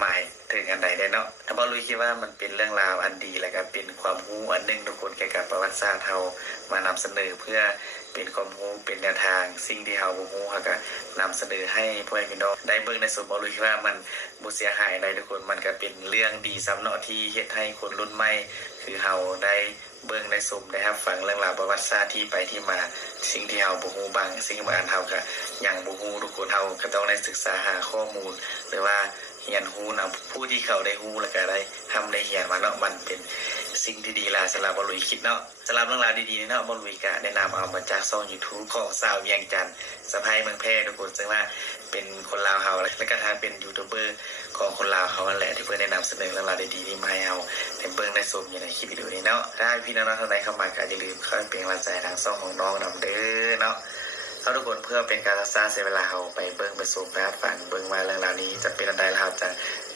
หมายถึงอันไหนได้เนาะทับลุยคิดว่ามันเป็นเรื่องราวอันดีและก็เป็นความรู้อันหนึงทุกคนเกี่ยวกับประวัติศาสตร์เฮามานำเสนอเพื่อเป็นความรู้เป็นแนวทางสิ่งที่เฮาบ่รู้เฮาก็นำเสนอให้พ่อแม่พี่น้องได้เบิ่งในส่วนบอลุยคิดว่ามันบ่เสียหายใดทุกคนมันก็เป็นเรื่องดีสำเนาะที่เฮ็ดให้คนรุ่นใหม่คือเฮาได้เบิ่งได้ชมได้รับฟังเรื่องราวประวัติศาสตร์ที่ไปที่มาสิ่งที่เฮาบ่ฮู้บางสิ่งบางอันเฮาก็ยังบ่ฮู้ทุกคนเฮาก็ต้องได้ศึกษาหาข้อมูลหรือว่า เรียนรู้นํผู้ที่เขาได้ฮู้แล้วก็ได้ทำได้เรียนมาเนาะมันเป็นสิ่งที่ดีลาสำหรับบอลุยคิดเนาะสำหรับเรื่องราวดีๆเนาะบอลุยก็แนะนำเอามาจากช่อง YouTube ของสาวเวียงจันทร์สะพายเมืองแพร่ทุกคนซึ่งว่าเป็นคนลาวเฮาและก็ทางเป็นยูทูบเบอร์ของคนลาวเฮานั่นแหละที่เพิ่นได้นำเสนอเรื่องราวดีๆนี้มาให้เฮาได้เบิ่งได้ชมอยู่ในคลิปวิดีโอนี้เนาะถ้าพี่น้องๆท่านใดเข้ามาก็อย่าลืมเข้าไปเป็นกำลังใจทางช่องของน้องนํเด้อเนาะ เอาทุกคนเพื่อเป็นการรักษาเสียเวลาเราไปเบิ้งไปสูงไปรับฟังเบิ้งมาเรื่องราวนี้จะเป็นอะไรเราจะ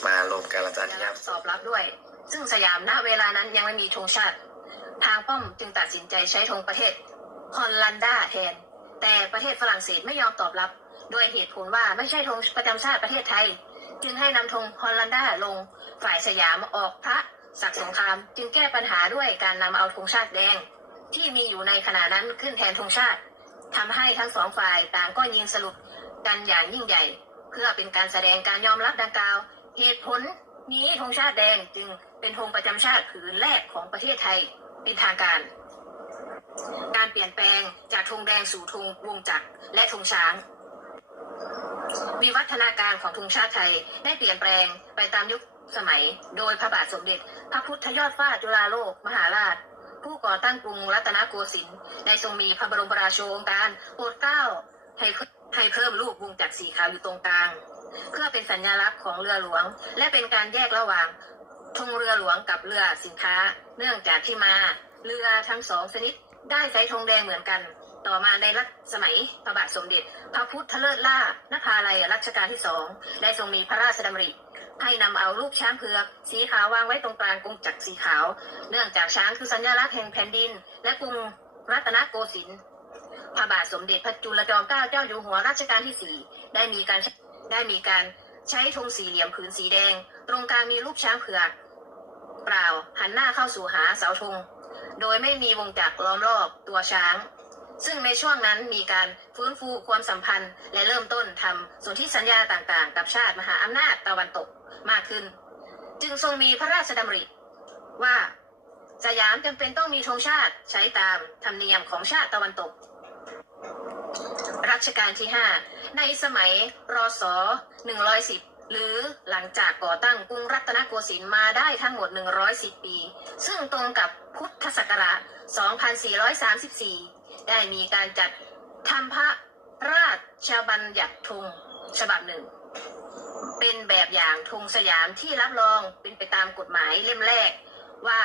มาลงการรักษาที่ยามตอบรับด้วย ซึ่งสยามณเวลานั้นยังไม่มีธงชาติ ทางป้อมจึงตัดสินใจใช้ธงประเทศฮอลแลนดาแทน แต่ประเทศฝรั่งเศสไม่ยอมตอบรับด้วยเหตุผลว่าไม่ใช่ธงประจำชาติประเทศไทย จึงให้นำธงฮอลแลนดาลงฝ่ายสยามออกพระศักดิ์สงคราม จึงแก้ปัญหาด้วยการนำเอาธงชาติแดง ที่มีอยู่ในขณะนั้นขึ้นแทนธงชาติ ทำให้ทั้งสองฝ่ายต่างก็ยิงสรุปกันอย่างยิ่งใหญ่ เพื่อเป็นการแสดงการยอมรับดังกล่าว เหตุผลนี้ธงชาติแดงจึงเป็นธงประจำชาติผืนแรกของประเทศไทยเป็นทางการ การเปลี่ยนแปลงจากธงแดงสู่ธงวงจักรและธงช้างวิวัฒนาการของธงชาติไทยได้เปลี่ยนแปลงไปตามยุคสมัย โดยพระบาทสมเด็จ พระพุทธยอดฟ้าจุฬาโลกมหาราช ผู้ก่อตั้งกรุงรัตนโกสินทร์ได้ทรงมีพระบรมราโชโองการโปรดเกล้าให้เพิ่มให้เพิ่มรูปวงจักรสีขาวอยู่ตรงกลาง เพื่อเป็นสัญลักษณ์ของเรือหลวง และเป็นการแยกระหว่างธงเรือหลวงกับเรือสินค้า เนื่องจากที่มาเรือทั้งสองชนิดได้ใช้ธงแดงเหมือนกัน ต่อมาในรัชสมัยพระบาทสมเด็จ พระพุทธเลิศล่านภาลัยรัชกาลที่สองได้ทรงมีพระราชดำริ ให้นำเอาลูกช้างเผือก สีขาววางไว้ตรงกลางกรุงจักรสีขาว เนื่องจากช้างคือสัญลักษณ์แห่งแผ่นดิน และกรุงรัตนโกสินทร์พระบาทสมเด็จพระจุลจอมเกล้าเจ้าอยู่หัวรัชกาลที่สี่ได้มีการได้มีการใช้ธงสี่เหลี่ยมผืนสีแดง ตรงกลางมีรูปช้างเผือกเปล่าหันหน้าเข้าสู่หาเสาธงโดยไม่มีวงจักรล้อมรอบตัวช้าง ซึ่งในช่วงนั้นมีการฟื้นฟูความสัมพันธ์ และเริ่มต้นทำสนธิสัญญาต่างๆ กับชาติมหาอำนาจตะวันตกมากขึ้น จึงทรงมีพระราชดำริว่าสยามจำเป็นต้องมีธงชาติใช้ตามธรรมเนียมของชาติตะวันตก รัชกาลที่ 5 ในสมัยรศ110 หรือหลังจากก่อตั้งกรุงรัตนโกสินทร์มาได้ทั้งหมด 110 ปี ซึ่งตรงกับพุทธศักราช 2434 ได้มีการจัดทำพระราชบัญญัติธงฉบับหนึ่ง เป็นแบบอย่างธงสยามที่รับรองเป็นไปตามกฎหมายเล่มแรก ว่า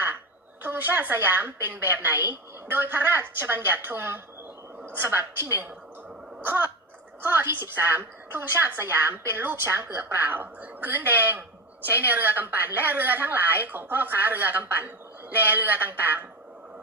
ธงชาติสยามเป็นแบบไหน โดยพระราชบัญญัติธงฉบับที่หนึ่งข้อข้อที่ 13ธงชาติสยามเป็นรูปช้างเผือกเปล่า พื้นแดง ใช้ในเรือกำปั่นและเรือทั้งหลายของพ่อค้าเรือกำปั่น และเรือต่างๆ